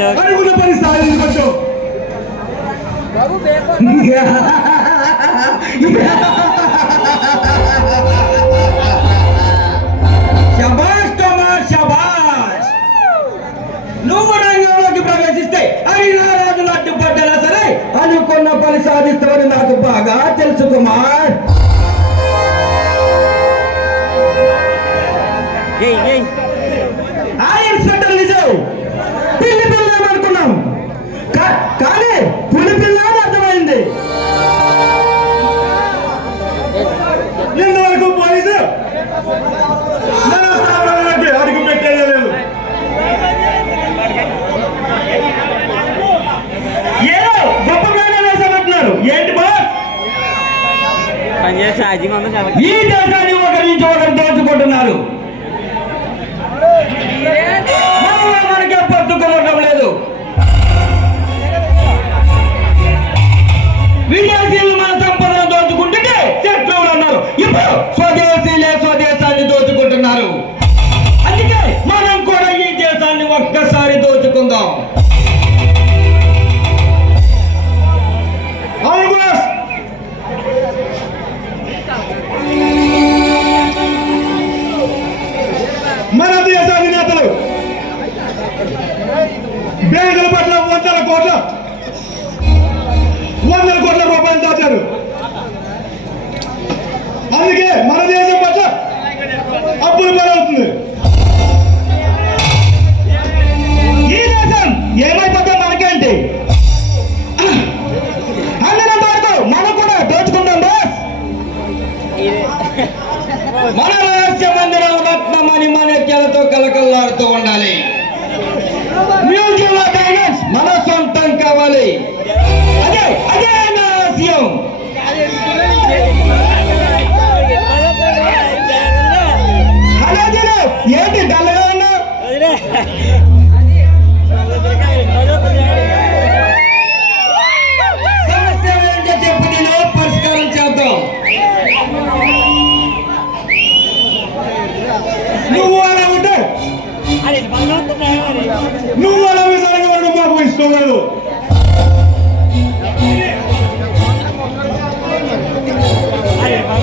అనుకున్న పని సాధించవచ్చు. శబాష్ కుమార్ శబాష్. నువ్వు రంగంలోకి ప్రవేశిస్తే హరినారాజులు అడ్డుపడ్డా సరే అనుకున్న పని సాధిస్తావని నాకు బాగా తెలుసు కుమార్. ఇన్స్పెక్టర్ నిజం పిల్లి పిల్ల అనుకున్నాం కానీ పులి పిల్ల అని అర్థమైంది. ఇంతవరకు పోలీసు అడుగు పెట్టేయలేదు. ఏదో గొప్ప ప్రాణాలు వేసామంటున్నారు. ఏంటి బాస్? ఈ దేశాన్ని ఒకరి నుంచి ఒకరు దోచుకుంటున్నారు. మనకే పట్టుకోవడం లేదు. విదేశీయులు మన సంపదను దోచుకుంటే శత్రువులు అన్నారు. ఇప్పుడు స్వదేశీలే స్వదేశాన్ని దోచుకుంటున్నారు. అందుకే మనం కూడా ఈ దేశాన్ని ఒక్కసారి దోచుకుందాం. మన దేశ అధినేతలు బ్యాంకుల పట్ల వందల కోట్ల రూపాయలు దాచారు. అందుకే మన దేశం పట్ల అప్పులు పడవుతుంది. ఈ దేశం ఏమైపోతే మనకేంటి? అందరం వరకు మనం కూడా దోచుకుంటాం బాస్. మన రహస్య మందిరం రత్నమణి మాణిక్యాలతో కలకల్లాడుతూ ఉండాలి. మ్యూజియంలో డైమండ్స్ మన సొంతం కావాలి. అదే అదే నా ఆశయం. ఏంటి డల్గా ఉన్నా? సమస్య ఏంటో చెప్పు, నేను పరిష్కారం చేద్దాం. నువ్వు అలా ఉంటే నువ్వు అలా విధానం మాకు ఇష్టం లేదు.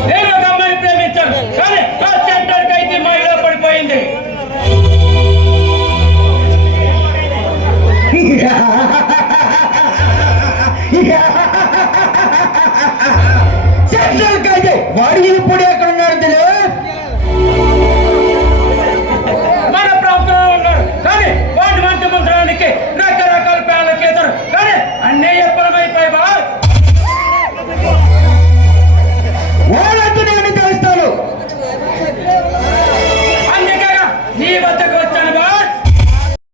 నేను ఒక అమ్మాయిని ప్రేమించాను కానీ సెంటర్కి అయితే మహిళ పడిపోయింది. సెంట్రల్కి అయితే వాడు ఇప్పుడు ఎక్కడ